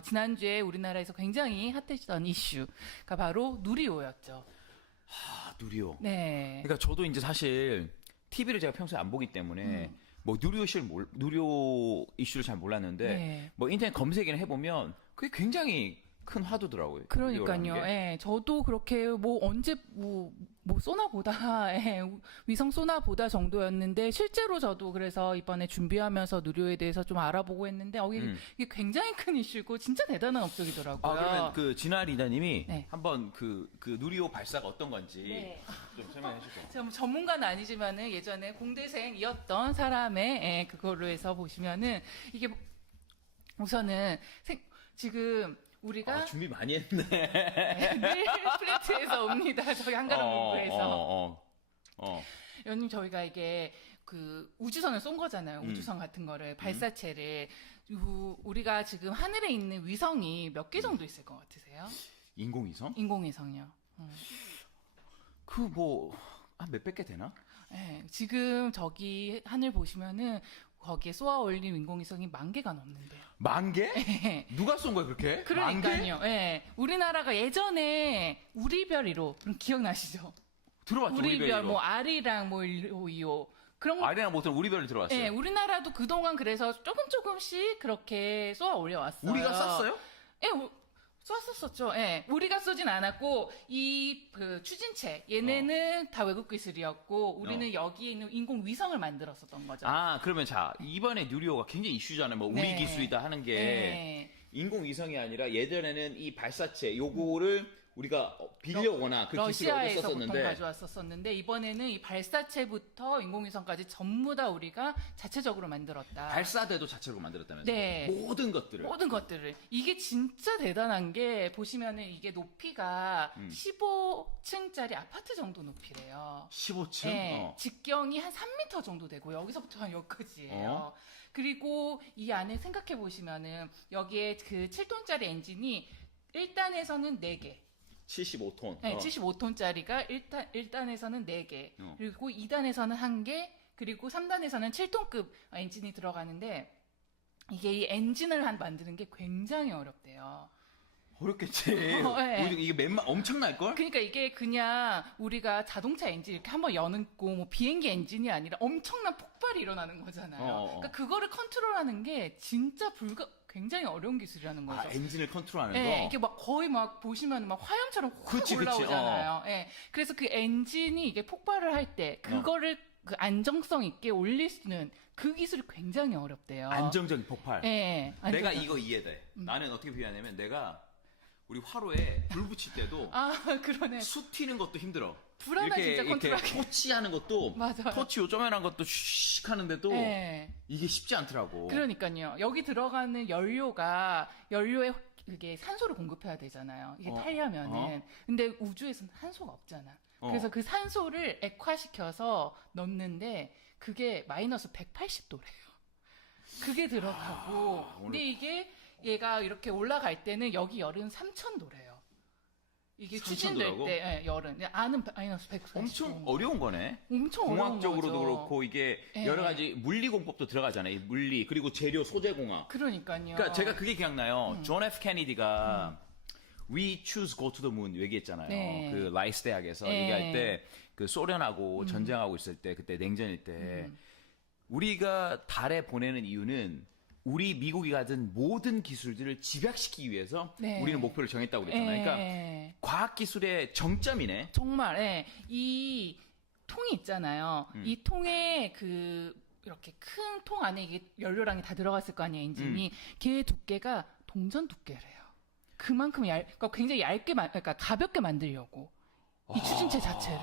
지난주에 우리나라에서 굉장히 핫했던 이슈가 바로 누리호였죠. 아, 누리호. 네. 그러니까 저도 이제 사실 TV를 제가 평소에 안 보기 때문에 뭐 누리호 이슈를 잘 몰랐는데 네. 뭐 인터넷 검색이나 해보면 그게 굉장히 큰 화두더라고요. 그러니까요. 예, 저도 그렇게 뭐 언제 뭐 쏘나 보다, 예, 위성 쏘나 보다 정도였는데 실제로 저도 그래서 이번에 준비하면서 누리호에 대해서 좀 알아보고 했는데 이게 굉장히 큰 이슈고 진짜 대단한 업적이더라고요. 아, 그러면 그 진아 리더님이 네. 한번 그 누리호 발사가 어떤 건지 네. 좀 설명해 주실까요? 제가 뭐 전문가는 아니지만은 예전에 공대생이었던 사람의 예, 그걸로 해서 보시면은 이게 우선은 지금 우리가 준비 많이 했네. 늘 플래트에서 옵니다. 저희 한가람문구에서. 연님 저희가 이게 그 우주선을 쏜 거잖아요. 우주선 같은 거를 발사체를 우리가 지금 하늘에 있는 위성이 몇 개 정도 있을 것 같으세요? 인공위성? 인공위성이요. 그 뭐 한 몇백 개 되나? 네, 지금 저기 하늘 보시면은 거기에 쏘아 올린 인공위성이 10,000개가 넘는데요. 10,000개? 네. 누가 쏜 거야 그렇게? 그러니까요. 예. 우리나라가 예전에 우리별 1호 기억나시죠? 들어봤죠. 우리별 뭐 아리랑 뭐 1호, 2호 그런 거. 아리랑 보통 우리별로 들어왔어요. 예, 우리나라도 그동안 그래서 조금씩 그렇게 쏘아 올려왔어요. 우리가 쐈어요? 예, 쐈었었죠. 예. 우리가 쏘진 않았고, 그 추진체, 얘네는 다 외국 기술이었고, 우리는 여기에 있는 인공위성을 만들었었던 거죠. 아, 그러면 자, 이번에 누리호가 굉장히 이슈잖아요. 뭐, 우리 네. 기술이다 하는 게. 네. 인공위성이 아니라 예전에는 이 발사체, 요거를 우리가 빌려오거나 그 기술을 러시아에서 보통 썼었는데. 가져왔었었는데, 이번에는 이 발사체부터 인공위성까지 전부 다 우리가 자체적으로 만들었다. 발사대도 자체로 만들었다면서요? 네. 모든 것들을. 모든 것들을. 이게 진짜 대단한 게, 보시면은 이게 높이가 15층짜리 아파트 정도 높이래요. 15층? 네, 직경이 한 3m 정도 되고 여기서부터 한 여기까지예요. 그리고 이 안에 생각해 보시면은 여기에 그 7톤짜리 엔진이 1단에서는 4개. 75톤. 네, 75톤짜리가 1단에서는 4개. 그리고 2단에서는 1개. 그리고 3단에서는 7톤급 엔진이 들어가는데 이게 이 엔진을 만드는 게 굉장히 어렵대요. 어렵겠지. 네. 이게 엄청날걸? 그러니까 이게 그냥 우리가 자동차 엔진 이렇게 한번 여는고 뭐 비행기 엔진이 아니라 엄청난 폭발이 일어나는 거잖아요. 그러니까 그거를 컨트롤하는 게 진짜 굉장히 어려운 기술이라는 거죠. 아, 엔진을 컨트롤하는 네, 거? 이게 막 거의 막 보시면 막 화염처럼 확 그치. 올라오잖아요. 네, 그래서 그 엔진이 이게 폭발을 할 때 그거를 그 안정성 있게 올릴 수 있는 그 기술이 굉장히 어렵대요. 안정적인 폭발. 네, 내가 이거 이해돼. 나는 어떻게 비유하냐면 내가 우리 화로에 불 붙일 때도 그러네. 수 튀는 것도 힘들어. 불안한 진짜 컨트롤하기. 이렇게 토치하는 것도 맞아요. 토치 요점만한 것도 슉 하는데도 네. 이게 쉽지 않더라고. 그러니까요. 여기 들어가는 연료에 그게 산소를 공급해야 되잖아요. 이게 타려면은. 근데 우주에서는 산소가 없잖아. 그래서 그 산소를 액화시켜서 넣는데 그게 마이너스 180도래요. 그게 들어가고. 근데 이게 얘가 이렇게 올라갈 때는 여기 열은 3000도래요. 이게 3000 추진될 도라고? 때 열은 안은 마이너스 180도. 엄청 어려운 거네. 엄청 어려운 공학적으로도 거죠. 그렇고 이게 네. 여러 가지 물리공법도 들어가잖아요. 이 물리 그리고 재료 소재공학. 그러니까요. 그러니까 제가 그게 기억나요. 존 F 케네디가 We choose go to the moon 얘기했잖아요. 네. 그 라이스 대학에서 네. 얘기할 때 그 소련하고 전쟁하고 있을 때 그때 냉전일 때 우리가 달에 보내는 이유는 우리 미국이 가진 모든 기술들을 집약시키기 위해서 네. 우리는 목표를 정했다고 그랬잖아요. 그러니까 과학 기술의 정점이네. 정말, 예. 이 통이 있잖아요. 이 통에 이렇게 큰 통 안에 이게 연료랑이 다 들어갔을 거 아니에요, 엔진이. 걔의 두께가 동전 두께래요. 그만큼 그러니까 굉장히 그러니까 가볍게 만들려고. 이 추진체 자체를.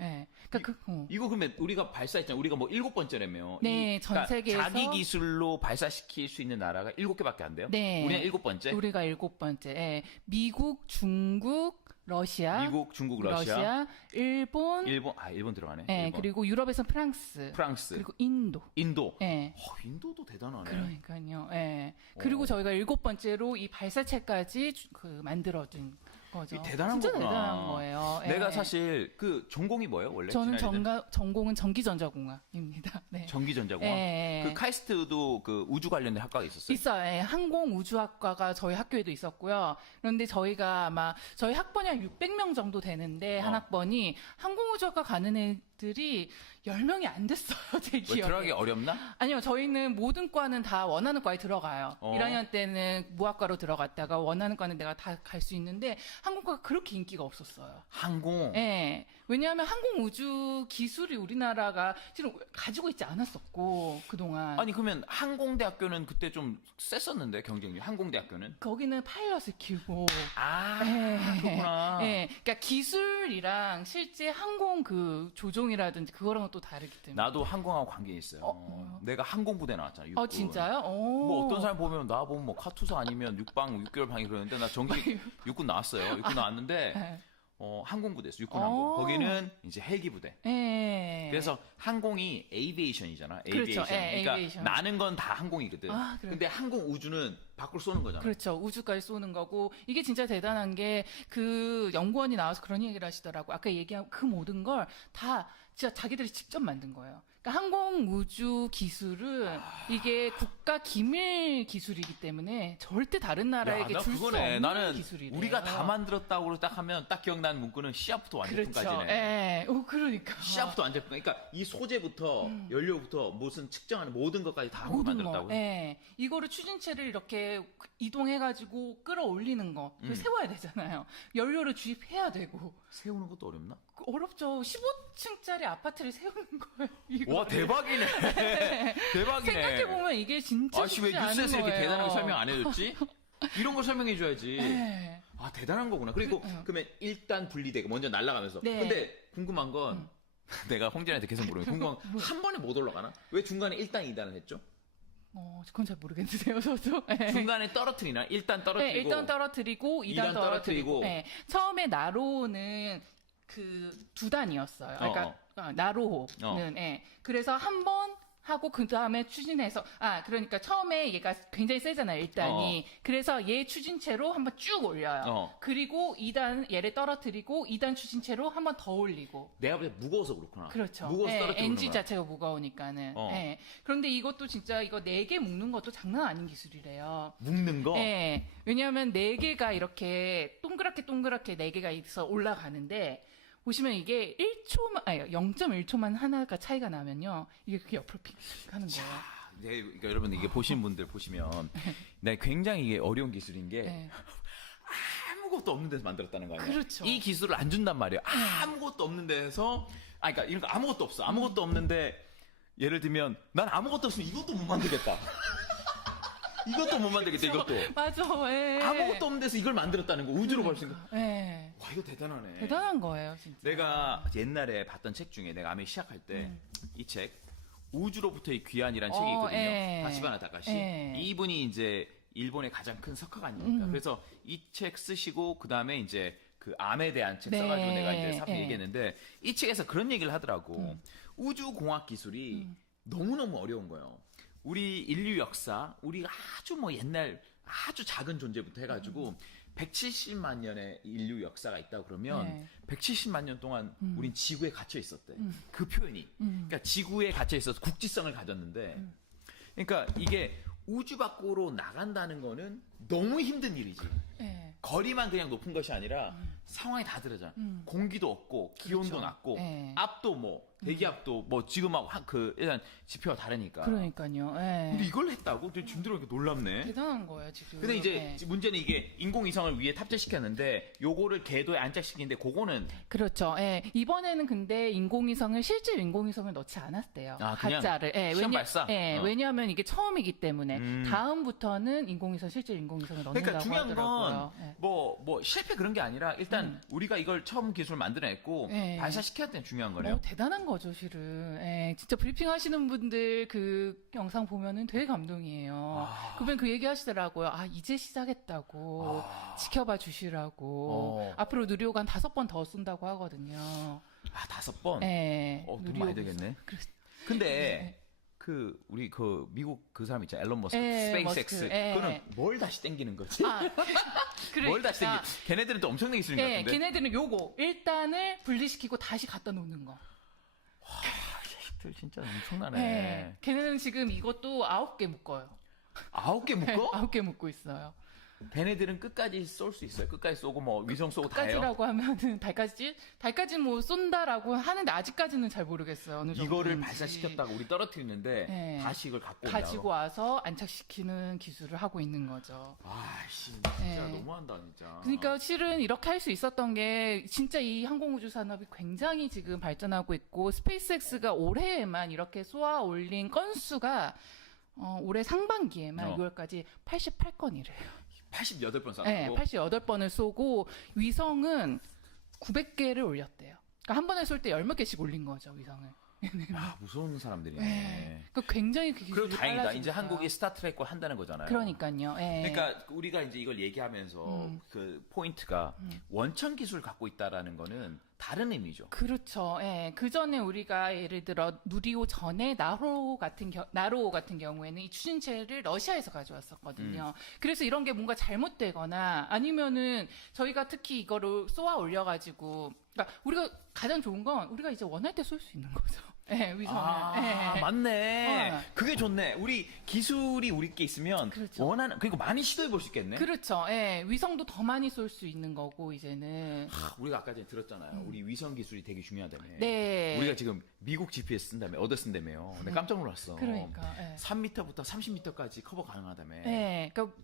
예. 그러니까 이거 그러면 우리가 발사했잖아요. 우리가 뭐 7번째라며. 네, 전 세계에서 자기 기술로 발사시킬 수 있는 나라가 7개밖에 안 돼요? 네. 우리는 7번째? 우리가 7번째. 예. 미국, 중국, 러시아. 미국, 중국, 러시아. 일본. 일본 들어가네. 예. 일본. 그리고 유럽에선 프랑스. 그리고 인도. 예. 인도도 대단하네. 그러니까요. 예. 그리고 저희가 7번째로 이 발사체까지 만들어준 거죠. 이게 대단한 진짜 거구나. 대단한 거예요. 예. 내가 사실 그 전공이 뭐예요 원래? 저는 진아이는? 전공은 전기전자공학입니다. 네. 전기전자공학. 예. 그 카이스트도 그 우주 관련된 학과가 있었어요. 있어요. 예. 항공우주학과가 저희 학교에도 있었고요. 그런데 저희가 아마 저희 학번이 한 600명 정도 되는데 한 학번이 항공우주학과 가는 애들이 10명이 안 됐어요. 제 왜 기억에. 들어가기 어렵나? 아니요. 저희는 모든 과는 다 원하는 과에 들어가요. 1학년 때는 무학과로 들어갔다가 원하는 과는 내가 다 갈 수 있는데 항공과가 그렇게 인기가 없었어요. 항공. 예. 왜냐하면 항공우주 기술이 우리나라가 지금 가지고 있지 않았었고 그동안. 아니 그러면 항공대학교는 그때 좀 셌었는데 경쟁률. 항공대학교는? 거기는 파일럿을 키우고. 아 예. 그렇구나. 예. 그러니까 기술이랑 실제 항공 그 조종이라든지 그거랑은 또 다르기 때문에. 나도 항공하고 관계 있어요. 내가 항공부대 나왔잖아. 육군. 진짜요? 뭐 어떤 사람 보면 나 보면 뭐 카투사 아니면 육방 6개월 방이 그러는데 나 정식 육군 나왔어요. 육군 나왔는데 네. 항공부대였어. 육군 항공. 거기는 이제 헬기 부대. 예. 그래서 항공이 에이비에이션이잖아. 그렇죠. 에이비에이션. 예, 그러니까 에이비에이션. 나는 건 다 항공이거든. 그래요? 근데 항공 우주는 밖으로 쏘는 거잖아. 그렇죠. 우주까지 쏘는 거고 이게 진짜 대단한 게 그 연구원이 나와서 그런 얘기를 하시더라고. 아까 얘기한 그 모든 걸 다 진짜 자기들이 직접 만든 거예요. 그러니까 항공 우주 기술은 이게 국가 기밀 기술이기 때문에 절대 다른 나라에게 나 줄 수 그거네. 없는 나는 기술이래요. 우리가 다 만들었다고 딱 하면 딱 기억나는 문구는 시합부터 그렇죠. 완제품까지네. 예. 그러니까. 시합부터 완제품. 그러니까 이 소재부터 연료부터 무슨 측정하는 모든 것까지 다 하고 만들었다고. 예. 이거를 추진체를 이렇게 이동해가지고 끌어올리는 거. 그걸 세워야 되잖아요. 연료를 주입해야 되고. 세우는 것도 어렵나? 어렵죠. 15층짜리 아파트를 세우는 거예요. 이거를. 와 대박이네. 대박이네. 생각해보면 이게 진짜 아씨 왜 쉽지 않은 뉴스에서 이렇게 거예요. 대단하게 설명 안 해줬지? 이런 걸 설명해줘야지. 네. 아 대단한 거구나. 그리고 그러면 일단 분리되고 먼저 날아가면서. 네. 근데 궁금한 건 내가 홍진한테 계속 물어요. 궁금한 건 한 번에 못 올라가나? 왜 중간에 1단, 2단을 했죠? 그건 잘 모르겠는데요, 저도. 네. 중간에 떨어뜨리나? 1단 떨어뜨리고. 네, 1단 떨어뜨리고 2단 이단 떨어뜨리고. 떨어뜨리고. 네. 처음에 나로는 그 2단이었어요. 그러니까 나로호는. 예. 그래서 한 번 하고 그 다음에 추진해서 그러니까 처음에 얘가 굉장히 세잖아요, 1단이. 그래서 얘 추진체로 한번 쭉 올려요. 그리고 2단 얘를 떨어뜨리고 2단 추진체로 한번 더 올리고. 내가 볼 때 무거워서 그렇구나. 그렇죠. 무거워서 예, 떨어뜨리고. 엔진 자체가 무거우니까는. 예. 그런데 이것도 진짜 이거 4개 묶는 것도 장난 아닌 기술이래요. 묶는 거? 예. 왜냐하면 4개가 이렇게 동그랗게 4개가 있어 올라가는데 보시면 이게 0.1초만 하나가 차이가 나면요. 이게 그게 옆으로 픽 하는 거예요. 네, 그러니까 여러분 이게 보신 분들 보시면 네, 굉장히 이게 어려운 기술인 게 네. 아무것도 없는 데서 만들었다는 거 아니에요? 그렇죠. 이 기술을 안 준단 말이에요. 아무것도 없는 데서 그러니까 이런 거 아무것도 없어. 아무것도 없는데 예를 들면 난 아무것도 없으면 이것도 못 만들겠다. 이것도 못 만들겠다. 이것도. 맞아. 예. 아무것도 없는 데서 이걸 만들었다는 거. 우주로 볼 수 있는 거. 예. 와, 이거 대단하네. 대단한 거예요, 진짜. 내가 옛날에 봤던 책 중에 내가 아메 시작할 때 이 책 우주로부터의 귀환이라는 책이 있거든요. 예. 다시바나 다카시. 예. 이분이 이제 일본의 가장 큰 석학 아닙니까? 그래서 이 책 쓰시고 그 다음에 이제 그 암에 대한 책 네. 써가지고 내가 이제 사실 예. 얘기했는데 이 책에서 그런 얘기를 하더라고. 우주 공학 기술이 너무너무 어려운 거예요. 우리 인류 역사, 우리가 아주 뭐 옛날 아주 작은 존재부터 해가지고 170만 년의 인류 역사가 있다 그러면 네. 170만 년 동안 우린 지구에 gat혀 있었대. 그 표현이. 그러니까 지구에 gat혀 있어서 국지성을 가졌는데 그러니까 이게 우주 밖으로 나간다는 거는 너무 힘든 일이지. 예. 거리만 그냥 높은 것이 아니라 상황이 다 다르잖아. 공기도 없고 기온도 그렇죠. 낮고 예. 압도 뭐 대기압도 뭐 지금하고 그 일단 지표가 다르니까. 그러니까요. 예. 근데 이걸 했다고? 지금 들어보니까 놀랍네. 대단한 거예요, 지금. 근데 이제 예. 문제는 이게 인공위성을 위에 탑재시켰는데 요거를 궤도에 안착시키는데 그거는 그렇죠. 예. 이번에는 근데 실제 인공위성을 넣지 않았대요. 그냥 가짜를. 예. 시험 발사? 예. 왜냐하면 이게 처음이기 때문에 다음부터는 실제 인공위성을 넣는다고 그러니까 중요한 하더라고요. 건 예. 뭐 실패 그런 게 아니라 일단 우리가 이걸 처음 기술 만들어냈고 예. 발사시켜야 되는 중요한 거네요. 대단한 거죠, 실은. 예, 진짜 브리핑 하시는 분들 그 영상 보면은 되게 감동이에요. 그러면 그 얘기 하시더라고요. 이제 시작했다고. 지켜봐 주시라고. 앞으로 누리호가 한 5번 더 쏜다고 하거든요. 5번? 예. 너무 많이 되겠네. 근데 우리 미국 그 사람 있잖아. 앨런 머스크, 예, 스페이스X. 머스크, 예. 그거는 뭘 다시 땡기는 거지? 그러니까, 뭘 다시 땡기? 걔네들은 또 엄청나게 쓰는 것 예, 같은데. 걔네들은 요거 일단을 분리시키고 다시 갖다 놓는 거. 자식들 진짜 엄청나네. 예, 걔네는 지금 이것도 9개 묶어요. 9개 묶어? 9개 묶고 있어요. 걔네들은 끝까지 쏠 수 있어요. 끝까지 쏘고 뭐 위성 쏘고 다 해요. 끝까지라고 하면은 달까지 뭐 쏜다라고 하는데 아직까지는 잘 모르겠어요. 어느 정도 이거를 발사시켰다가 우리 떨어뜨리는데 네. 다시 이걸 갖고 가지고 와서 안착시키는 기술을 하고 있는 거죠. 아씨 진짜 네. 너무한다 진짜. 그러니까 실은 이렇게 할 수 있었던 게 진짜 이 항공우주 산업이 굉장히 지금 발전하고 있고 스페이스X가 올해에만 이렇게 쏘아 올린 건수가 올해 상반기에만 6월까지 88건이래요. 88번 쐈고. 네, 88번을 쏘고 위성은 900개를 올렸대요. 그러니까 한 번에 쏠 때 10몇 개씩 올린 거죠, 위성을. 아, 무서운 사람들이네. 네. 그러니까 굉장히 그 기술이 그리고 다행이다. 빨라지니까. 이제 한국이 스타트랙과 한다는 거잖아요. 그러니까요. 예. 그러니까 우리가 이제 이걸 얘기하면서 그 포인트가 원천 기술 갖고 있다라는 거는 다른 의미죠. 그렇죠. 예. 그 전에 우리가 예를 들어 누리호 전에 나로 같은 경우에는 이 추진체를 러시아에서 가져왔었거든요. 그래서 이런 게 뭔가 잘못되거나 아니면은 저희가 특히 이거를 쏘아 올려가지고, 그러니까 우리가 가장 좋은 건 우리가 이제 원할 때 쏠 수 있는 거죠. 예, 위성을. 예. 맞네. 그게 좋네. 우리 기술이 우리께 있으면 그렇죠. 원하는 그리고 많이 시도해 볼 수 있겠네. 그렇죠. 예. 위성도 더 많이 쏠 수 있는 거고 이제는. 우리가 아까 전에 들었잖아요. 우리 위성 기술이 되게 중요하다며. 네. 우리가 지금 미국 GPS 쓴다며, 쓴다며요. 근데 깜짝 놀랐어. 그러니까. 예. 3m부터 30m까지 커버 가능하다며. 네, 그러니까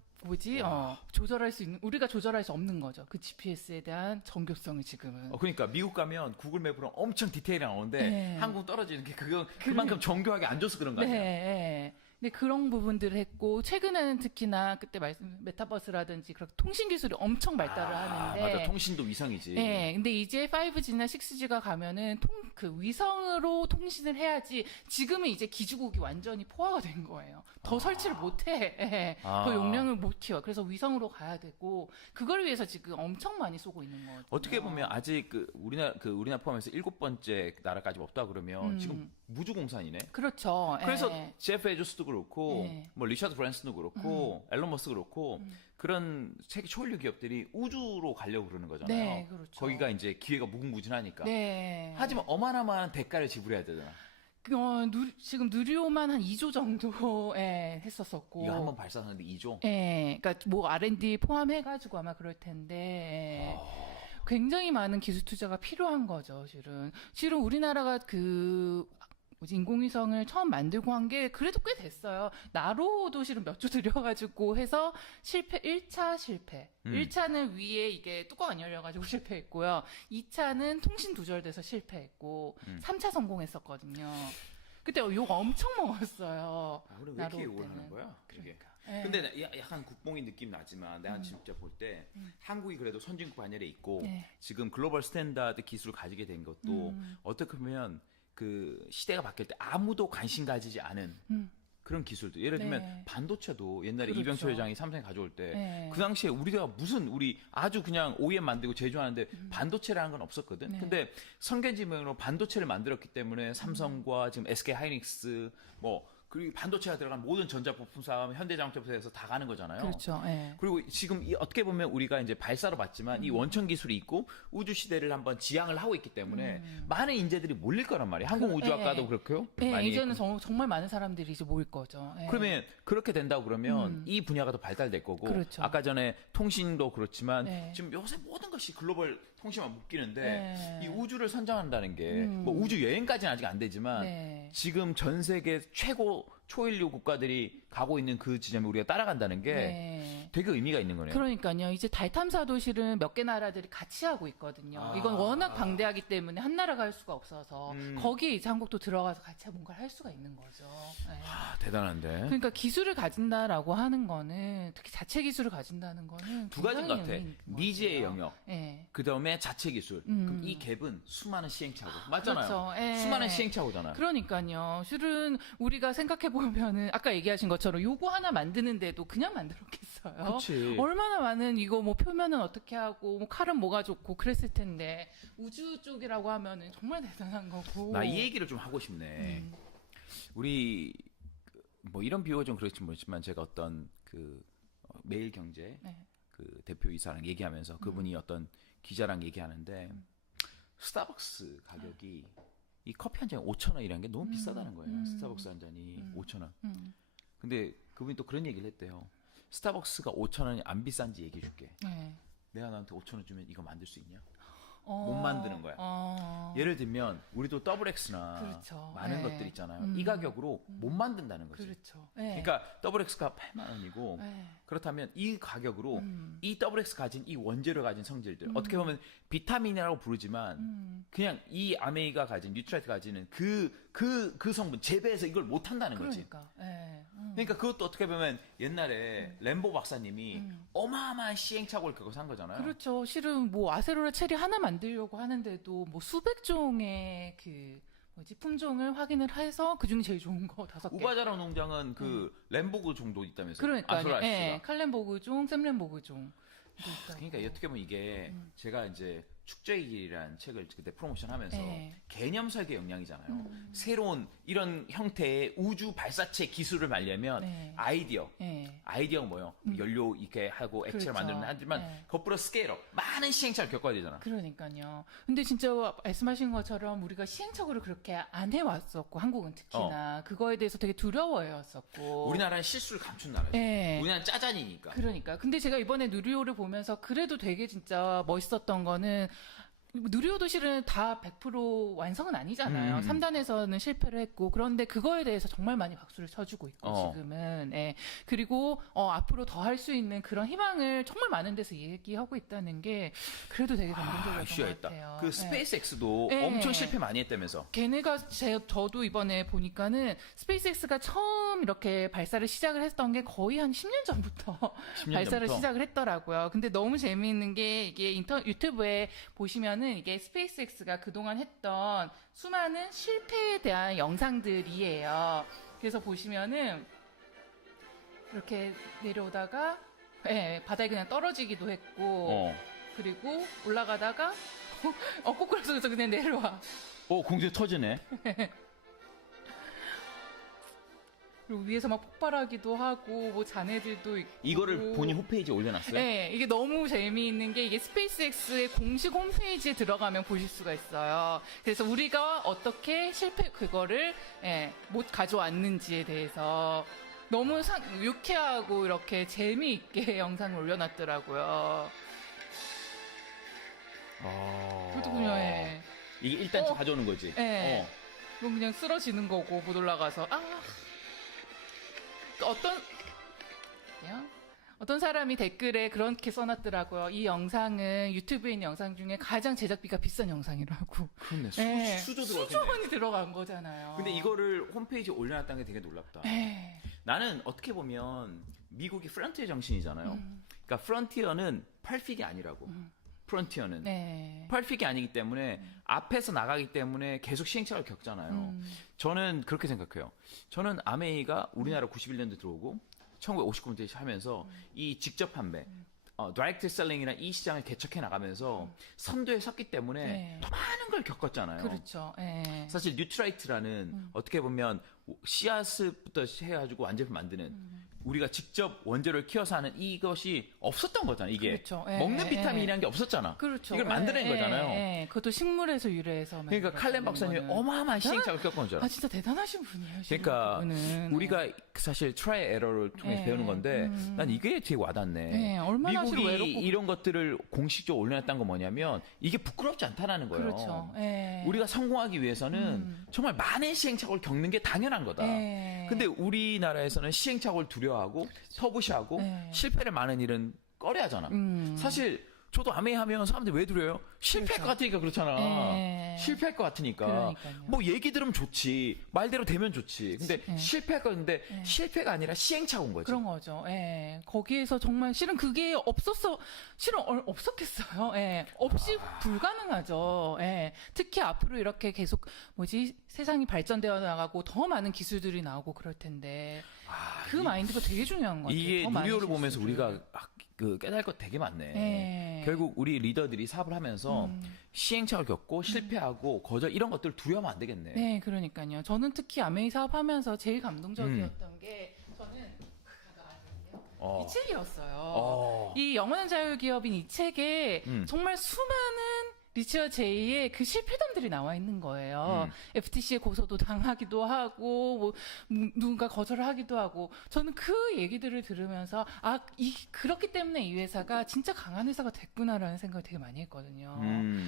조절할 수 있는, 우리가 조절할 수 없는 거죠. 그 GPS에 대한 정교성을 지금은. 그러니까 미국 가면 구글 맵으로 엄청 디테일이 나오는데 네. 한국 떨어지는 게 그만큼 정교하게 안 줘서 그런 거 아니야? 네. 근데 그런 부분들을 했고 최근에는 특히나 그때 말씀 메타버스라든지 그런 통신 기술이 엄청 발달을 하는데 맞아. 통신도 위성이지. 네, 근데 이제 5G나 6G가 가면은 그 위성으로 통신을 해야지. 지금은 이제 기지국이 완전히 포화가 된 거예요. 더 설치를 못 해. 예, 더 용량을 못 키워. 그래서 위성으로 가야 되고 그걸 위해서 지금 엄청 많이 쏘고 있는 거죠. 어떻게 보면 아직 우리나라 포함해서 7번째 나라까지 없다 그러면 지금 무주공산이네. 그렇죠. 그래서 예. 제프 베조스도 그렇고 네. 뭐 리차드 브랜슨도 그렇고 앨런 머스크도 그렇고 그런 세계 초일류 기업들이 우주로 가려고 그러는 거잖아요. 네, 그렇죠. 거기가 이제 기회가 무궁무진하니까. 네. 하지만 어마어마한 대가를 지불해야 되잖아. 지금 누리호만 한 2조 정도 했었었고. 이거 한번 발사하는데 2조? 예. 그러니까 뭐 R&D 포함해가지고 아마 그럴 텐데. 굉장히 많은 기술 투자가 필요한 거죠, 실은. 실은 우리나라가 인공위성을 처음 만들고 한 게 그래도 꽤 됐어요. 나로도 실은 몇 조 들여가지고 해서 1차 실패. 1차는 위에 이게 뚜껑 안 열려가지고 실패했고요. 2차는 통신 두절돼서 실패했고, 3차 성공했었거든요. 그때 욕 엄청 먹었어요. 우리 왜 이렇게 나로 욕을 때는. 하는 거야? 이게. 예. 근데 약간 국뽕인 느낌 나지만 내가 진짜 볼 때 한국이 그래도 선진국 반열에 있고 네. 지금 글로벌 스탠다드 기술을 가지게 된 것도 어떻게 보면 그 시대가 바뀔 때 아무도 관심 가지지 않은 그런 기술도 예를 들면 네. 반도체도 옛날에 그렇죠. 이병철 회장이 삼성에 가져올 때 네. 그 당시에 우리가 우리 아주 그냥 OEM 만들고 제조하는데 반도체라는 건 없었거든. 네. 근데 선계지명으로 반도체를 만들었기 때문에 삼성과 지금 SK 하이닉스 그리고 반도체가 들어간 모든 전자부품 사업, 현대자동차부터 해서 다 가는 거잖아요. 그렇죠. 예. 그리고 지금 어떻게 보면 우리가 이제 발사로 봤지만 이 원천 기술이 있고 우주 시대를 한번 지향을 하고 있기 때문에 많은 인재들이 몰릴 거란 말이에요. 항공우주학과도 그렇고요. 예, 많이 이제는 정말 많은 사람들이 이제 모일 거죠. 예. 그러면 그렇게 된다고 그러면 이 분야가 더 발달될 거고 그렇죠. 아까 전에 통신도 그렇지만 네. 지금 요새 모든 것이 글로벌 통신만 묶이는데 네. 이 우주를 선정한다는 게 뭐 우주 여행까지는 아직 안 되지만 네. 지금 전 세계 최고 초인류 국가들이 가고 있는 그 지점에 우리가 따라간다는 게 네. 되게 의미가 있는 거네요. 그러니까요. 이제 달 탐사도 실은 몇 개 나라들이 같이 하고 있거든요. 이건 워낙 방대하기 때문에 한 나라가 할 수가 없어서 거기에 이제 한국도 들어가서 같이 뭔가를 할 수가 있는 거죠. 네. 대단한데. 그러니까 기술을 가진다라고 하는 거는 특히 자체 기술을 가진다는 거는 두 가지인 것 같아. 굉장히 의미 있는 미지의 거죠. 영역. 네. 그 다음에 자체 기술. 그럼 이 갭은 수많은 시행착오. 맞잖아요. 그렇죠. 예. 수많은 시행착오잖아요. 그러니까요. 실은 우리가 생각해 보면은 아까 얘기하신 것처럼 요거 하나 만드는데도 그냥 만들었겠어요. 그치. 얼마나 많은 이거 뭐 표면은 어떻게 하고 뭐 칼은 뭐가 좋고 그랬을 텐데 우주 쪽이라고 하면은 정말 대단한 거고. 나 이 얘기를 좀 하고 싶네. 우리 뭐 이런 비유가 좀 그렇지 모르지만 제가 어떤 매일경제 네. 그 대표이사랑 얘기하면서 그분이 어떤 기자랑 얘기하는데 스타벅스 가격이 이 커피 한 잔에 5,000원이라는 게 너무 비싸다는 거예요. 스타벅스 한 잔이 5,000원. 근데 그분이 또 그런 얘기를 했대요. 스타벅스가 5,000원이 안 비싼지 얘기해 줄게. 네. 내가 너한테 5,000원 주면 이거 만들 수 있냐? 어, 못 만드는 거야. 예를 들면 우리도 더블 X나 그렇죠. 많은 네. 것들 있잖아요. 이 가격으로 못 만든다는 거지. 그렇죠. 네. 그러니까 더블 X가 8만 원이고 네. 그렇다면 이 가격으로 이 더블 X 가진 이 원재료 가진 성질들 어떻게 보면 비타민이라고 부르지만 그냥 이 아메이가 가진 뉴트라이트 가지는 그 성분 재배해서 이걸 못 한다는 거지. 그러니까. 네. 그러니까 그것도 어떻게 보면 옛날에 램보 박사님이 어마어마한 시행착오를 겪어서 한 거잖아요. 그렇죠. 실은 뭐 아세로라 체리 하나 만들려고 하는데도 뭐 수백 종의 품종을 확인을 해서 그 중에 제일 좋은 거 5개. 우바자라 농장은 램보그 종도 있다면서요. 그러니까요. 아수라시가. 예, 칼렌보그종, 샘렌보그종. 그러니까 어떻게 보면 이게 제가 이제 축제의 길이라는 책을 그때 프로모션하면서 네. 개념 설계 역량이잖아요. 새로운 이런 형태의 우주 발사체 기술을 말려면 네. 아이디어가 뭐요? 연료 이렇게 하고 액체를 그렇죠. 만드는 하지만 네. 거꾸로 스케일업 많은 시행착오를 겪어야 되잖아. 그러니까요. 근데 진짜 말씀하신 것처럼 우리가 시행착오를 그렇게 안 해왔었고 한국은 특히나 그거에 대해서 되게 두려워해왔었고. 우리나라는 실수를 감춘 나라죠. 네. 우리나라는 짜잔이니까. 그러니까. 근데 제가 이번에 누리호를 보면서 그래도 되게 진짜 멋있었던 거는 누리호도 실은 다 100% 완성은 아니잖아요. 3단에서는 실패를 했고 그런데 그거에 대해서 정말 많이 박수를 쳐주고 있고 지금은 그리고 앞으로 더 할 수 있는 그런 희망을 정말 많은 데서 얘기하고 있다는 게 그래도 되게 감동적이었던 것 같아요. 그 스페이스X도 네. 엄청 실패 많이 했다면서. 걔네가 저도 이번에 보니까는 스페이스X가 처음 이렇게 발사를 시작을 했던 게 거의 한 10년 전부터 10년 발사를 전부터? 시작을 했더라고요. 근데 너무 재미있는 게 이게 유튜브에 보시면은 이게 스페이스X가 그동안 했던 수많은 실패에 대한 영상들이에요. 그래서 보시면은 이렇게 내려오다가 바다에 그냥 떨어지기도 했고 그리고 올라가다가 거꾸로서 그냥 내려와. 공중에 터지네. 그리고 위에서 막 폭발하기도 하고 뭐 잔해들도 있고. 이거를 본인 홈페이지에 올려놨어요? 네, 이게 너무 재미있는 게 이게 스페이스X의 공식 홈페이지에 들어가면 보실 수가 있어요. 그래서 우리가 어떻게 그거를 못 가져왔는지에 대해서 너무 유쾌하고 이렇게 재미있게 영상을 올려놨더라고요. 그것도 그냥 이게 일단 가져오는 거지. 그건 그냥 쓰러지는 거고 못 올라가서 어떤 사람이 댓글에 그렇게 써놨더라고요. 이 영상은 유튜브에 있는 영상 중에 가장 제작비가 비싼 영상이라고. 그렇네. 수조원이 들어간 거잖아요. 근데 이거를 홈페이지에 올려놨다는 게 되게 놀랍다. 나는 어떻게 보면 미국이 프론티어 정신이잖아요. 그러니까 프론티어는 펄픽이 아니라고. 프론티어는 펄픽이 아니기 때문에 앞에서 나가기 때문에 계속 시행착오를 겪잖아요. 저는 그렇게 생각해요. 저는 아메이가 우리나라 91년도에 들어오고 1959년도에 하면서 이 직접 판매, 다이렉트 셀링이나 이 시장을 개척해 나가면서 선두에 섰기 때문에 더 많은 걸 겪었잖아요. 그렇죠. 사실 뉴트라이트라는 어떻게 보면 씨앗부터 해가지고 완제품 만드는 우리가 직접 원재료를 키워서 하는 이것이 없었던 거잖아요. 이게 그렇죠. 먹는 비타민이라는 게 없었잖아. 그렇죠. 이걸 만들어낸 거잖아요. 그것도 식물에서 유래해서 그러니까 칼렌 박사님이 어마어마한 시행착오를 겪은 거잖아. 진짜 대단하신 분이에요. 그러니까 그분은. 우리가 사실 트라이 에러를 통해서 배우는 건데 난 이게 되게 와닿네. 얼마나 미국이 외롭고 이런 것들을 공식적으로 올려놨다는 건 뭐냐면 이게 부끄럽지 않다라는 거예요. 그렇죠. 우리가 성공하기 위해서는 정말 많은 시행착오를 겪는 게 당연한 거다. 근데 우리나라에서는 시행착오를 두려워하고 터부시하고 실패를 많은 일은 꺼려하잖아. 사실 저도 아메이 하면 사람들이 왜 두려워요? 실패할 것 같으니까 그렇잖아. 실패할 것 같으니까. 그러니까요. 뭐 얘기 들으면 좋지. 말대로 되면 좋지. 근데 실패할 건데 실패가 아니라 시행착오인 거지. 그런 거죠. 거기에서 정말 실은 그게 실은 없었겠어요. 없이 불가능하죠. 특히 앞으로 이렇게 계속 세상이 발전되어 나가고 더 많은 기술들이 나오고 그럴 텐데 그 마인드가 되게 중요한 것 같아요. 이게 더 많은 누리호를 보면서 실수를. 우리가 깨달을 것 되게 많네. 결국 우리 리더들이 사업을 하면서 시행착오를 겪고 실패하고 거절 이런 것들 두려워하면 안 되겠네. 네, 그러니까요. 저는 특히 아메이 사업하면서 제일 감동적이었던 게 저는 이 책이었어요. 이 영원한 자유기업인 이 책에 정말 수많은 리처드 제이의 그 실패담들이 나와 있는 거예요. FTC에 고소도 당하기도 하고, 뭐, 누군가 거절을 하기도 하고, 저는 그 얘기들을 들으면서, 그렇기 때문에 이 회사가 진짜 강한 회사가 됐구나라는 생각을 되게 많이 했거든요.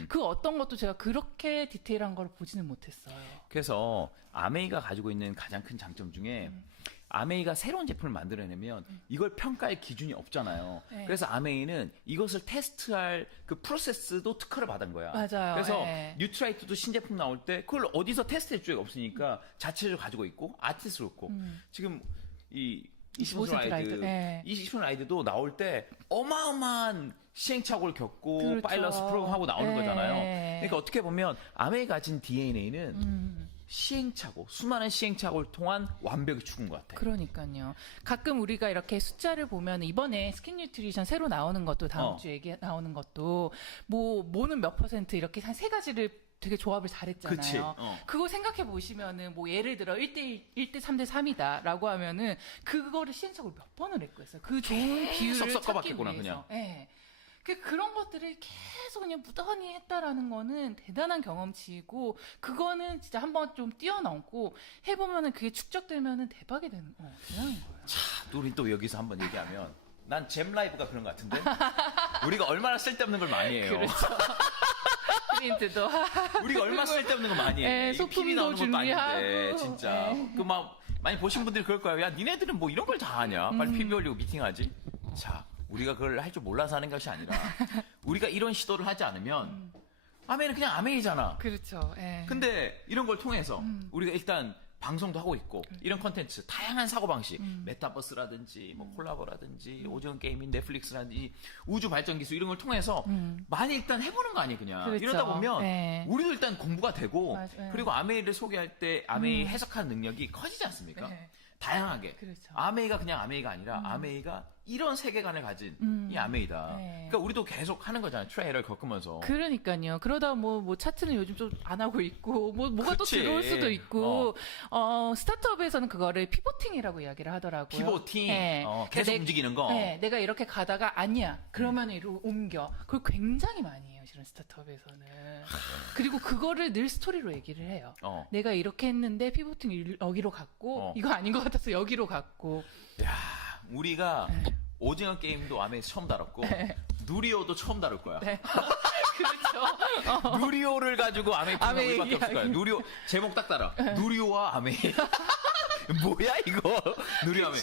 그 어떤 것도 제가 그렇게 디테일한 걸 보지는 못했어요. 그래서 아메이가 가지고 있는 가장 큰 장점 중에 아메이가 새로운 제품을 만들어내면 이걸 평가할 기준이 없잖아요. 네. 그래서 아메이는 이것을 테스트할 그 프로세스도 특허를 받은 거야. 맞아요. 그래서 네. 뉴트라이트도 신제품 나올 때 그걸 어디서 테스트할 줄이 없으니까 자체적으로 가지고 있고 아티스트로 있고 지금 이 25% 라이드, 네. 20% 라이드도 나올 때 어마어마한 시행착오를 겪고 그렇죠. 파일럿 프로그램하고 나오는 네. 거잖아요. 그러니까 어떻게 보면 아메이가 가진 DNA는 시행착오, 수많은 시행착오를 통한 완벽의 추구인 것 같아요. 그러니까요. 가끔 우리가 이렇게 숫자를 보면 이번에 스킨 뉴트리션 새로 나오는 것도 다음 주에 나오는 것도 뭐는 몇 퍼센트 이렇게 한 세 가지를 되게 조합을 잘했잖아요. 그치. 그거 생각해 보시면은 뭐 예를 들어 1대1, 1대 3대 3이다라고 하면은 그거를 시행착오를 몇 번을 했고 했어요. 그 좋은 비율을 찾기 섞어봤겠구나, 위해서. 그냥. 네. 그런 것들을 계속 그냥 무던히 했다라는 거는 대단한 경험치이고 그거는 진짜 한번 좀 뛰어넘고 해보면은 그게 축적되면은 대박이 되는 대단한 거예요. 자, 우리 또 여기서 한번 얘기하면 난 잼 라이브가 그런 것 같은데 우리가 얼마나 쓸데없는 걸 많이 해요. 그렇죠. 프린트도 우리가 얼마나 쓸데없는 걸 많이 해. 네, 이거 소품도 TV 나오는 것도 아닌데 준비하고. 진짜 네. 그 막 많이 보신 분들이 그럴 거예요. 야, 니네들은 뭐 이런 걸 다 하냐? 빨리 PB 올리고 미팅하지. 자, 우리가 그걸 할 줄 몰라서 하는 것이 아니라 우리가 이런 시도를 하지 않으면 아메이는 그냥 아메이잖아. 그렇죠. 예. 근데 이런 걸 통해서 우리가 일단 방송도 하고 있고 이런 컨텐츠 다양한 사고방식 메타버스라든지 뭐 콜라보라든지 오징어 게이밍 넷플릭스라든지 우주 발전 기술 이런 걸 통해서 많이 일단 해보는 거 아니에요 그냥. 그렇죠. 이러다 보면 네. 우리도 일단 공부가 되고 맞아요. 그리고 아메이를 소개할 때 아메이 해석하는 능력이 커지지 않습니까? 네. 다양하게. 그렇죠. 아메이가 그냥 아메이가 아니라 아메이가 이런 세계관을 가진 이 아메이다. 네. 그러니까 우리도 계속 하는 거잖아요. 트레이를 겪으면서. 그러니까요. 그러다 뭐 차트는 요즘 좀 안 하고 있고, 뭐가 또 그치. 들어올 수도 있고, 스타트업에서는 그거를 피보팅이라고 이야기를 하더라고요. 피보팅. 네. 계속 그러니까 움직이는 거. 네, 내가 이렇게 가다가 아니야. 그러면 이리로 옮겨. 그걸 굉장히 많이 해요, 실은 스타트업에서는. 그리고 그거를 늘 스토리로 얘기를 해요. 내가 이렇게 했는데 피보팅 여기로 갔고, 이거 아닌 것 같아서 여기로 갔고. 야, 우리가 오징어 게임도 아메이에서 처음 다뤘고 누리오도 처음 다룰 거야. 네. 그렇죠. 누리오를 가지고 아메이 풀면 아메이 우리밖에 없을 거야. 이야기. 누리오 제목 딱 따라. 누리오와 아메이. 뭐야 이거? 누리오 아메이.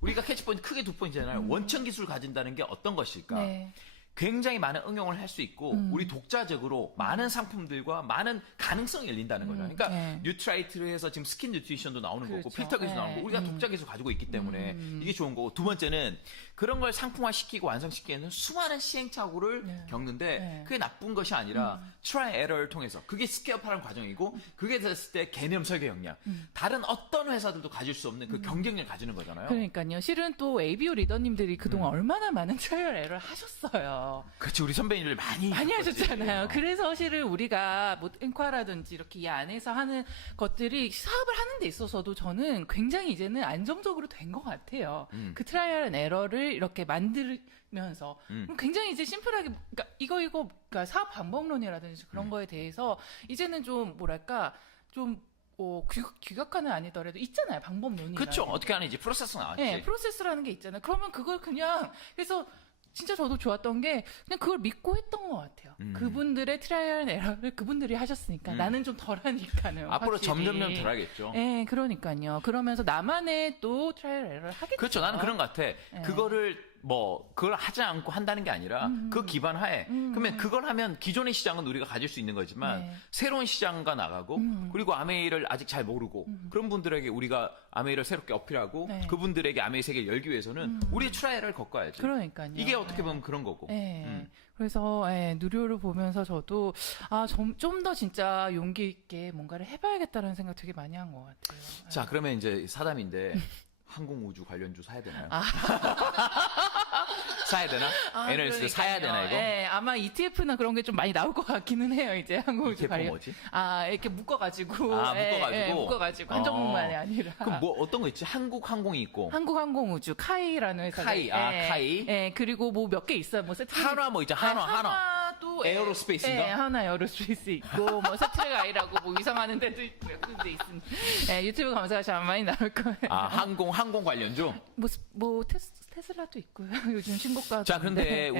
우리가 캐치포인트 크게 두 포인트잖아요. 원천 기술을 가진다는 게 어떤 것일까? 네. 굉장히 많은 응용을 할 수 있고 우리 독자적으로 많은 상품들과 많은 가능성이 열린다는 거죠. 그러니까 네. 뉴트라이트를 해서 지금 스킨 뉴트리션도 나오는 거고 그렇죠. 필터 기술 나오는 네. 거고 우리가 독자 기술 가지고 있기 때문에 이게 좋은 거고 두 번째는 그런 걸 상품화시키고 완성시키는 수많은 시행착오를 네. 겪는데 네. 그게 나쁜 것이 아니라 트라이 에러를 통해서 그게 스케일업하는 과정이고 그게 됐을 때 개념 설계 역량 다른 어떤 회사들도 가질 수 없는 그 경쟁력을 가지는 거잖아요. 그러니까요. 실은 또 ABO 리더님들이 그동안 얼마나 많은 트라이얼 에러를 하셨어요. 그렇지 우리 선배님들 많이 하셨잖아요. 그래서 실은 우리가 뭐 엔과라든지 이렇게 이 안에서 하는 것들이 사업을 하는 데 있어서도 저는 굉장히 이제는 안정적으로 된 것 같아요. 그 트라이얼 앤 에러를 이렇게 만들면서 굉장히 이제 심플하게 그러니까 이거 그러니까 사업 방법론이라든지 그런 거에 대해서 이제는 좀 뭐랄까 좀 규격화는 아니더라도 있잖아요. 방법론이. 그렇죠. 어떻게 하는지 프로세스 나왔지. 네, 프로세스라는 게 있잖아요. 그러면 그걸 그냥 그래서 진짜 저도 좋았던 게 그냥 그걸 믿고 했던 것 같아요. 그분들의 트라이얼 에러를 그분들이 하셨으니까 나는 좀 덜하니까는 앞으로 확실히. 점점점 덜하겠죠. 네, 그러니까요. 그러면서 나만의 또 트라이얼 에러를 하겠죠. 그렇죠. 나는 그런 것 같아. 그거를 그걸 하지 않고 한다는 게 아니라 그 기반 하에 그러면 그걸 하면 기존의 시장은 우리가 가질 수 있는 거지만 네. 새로운 시장과 나가고 그리고 아메이를 아직 잘 모르고 그런 분들에게 우리가 아메이를 새롭게 어필하고 네. 그분들에게 아메이 세계를 열기 위해서는 우리의 트라이얼을 겪어야지. 그러니까요. 이게 어떻게 보면 그런 거고. 네. 그래서 누리호를 보면서 저도 좀 더 진짜 용기 있게 뭔가를 해봐야겠다는 생각 되게 많이 한 것 같아요. 자, 그러면 이제 사담인데 항공우주 관련주 사야 되나요? 사야 되나? 에너리스 사야 되나 이거? 네, 아마 ETF나 그런 게 좀 많이 나올 것 같기는 해요. 이제 한국우주 ETF 관련. 뭐지? 이렇게 묶어가지고. 묶어가지고. 한 종목만이 아니라. 그럼 뭐 어떤 거 있지? 한국항공이 있고. 한국항공우주 카이라는 회사가. 카이, 카이. 그리고 뭐 몇 개 있어요. 뭐 세트. 한화 뭐 있죠? 한화도 에어로스페이스인가? 하나 에어로스페이스 있고 뭐 세트랙 아이라고 뭐 이상하는 데도 있고 몇 군데 있습니다. 유튜브 검색하시면 많이 나올 거예요. 항공 관련주? 뭐 테슬라도 있고요. 요즘 신고가. 자, 근데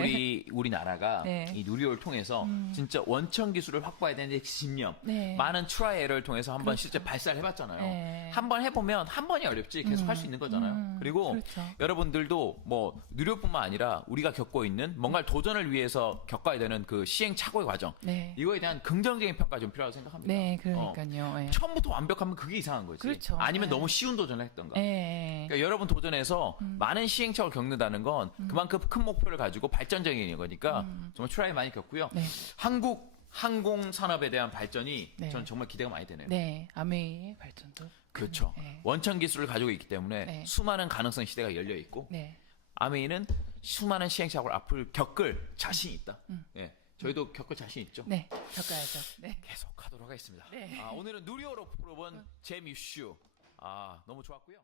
우리나라가 네. 이 누리호를 통해서 진짜 원천 기술을 확보해야 되는데 집념, 네. 많은 트라이얼을 통해서 한번 실제 발사를 해봤잖아요. 네. 한번 해보면 한 번이 어렵지 계속 할 수 있는 거잖아요. 그리고 그렇죠. 여러분들도 뭐 누리호뿐만 아니라 우리가 겪고 있는 뭔가 도전을 위해서 겪어야 되는 그 시행착오의 과정, 네. 이거에 대한 긍정적인 평가 좀 필요하다고 생각합니다. 네, 그러니까요. 네. 처음부터 완벽하면 그게 이상한 거지. 그렇죠. 아니면 네. 너무 쉬운 도전을 했던가. 네. 그러니까 여러분 도전에서 많은 시행착오를 겪는다는 건 그만큼 큰 목표를 가지고 발전적인 거니까 정말 트라이 많이 겪고요. 네. 한국 항공 산업에 대한 발전이 네. 전 정말 기대가 많이 되네요. 네, 아메이 발전도. 그렇죠. 네. 원천 기술을 가지고 있기 때문에 네. 수많은 가능성 시대가 열려 있고 네. 아메이는 수많은 시행착오를 앞을 겪을 자신이 있다. 예, 저희도 겪을 자신 있죠. 네, 겪어야죠. 네. 계속 하도록 하겠습니다. 네. 오늘은 누리호로 풀어본 재미슈. 너무 좋았고요.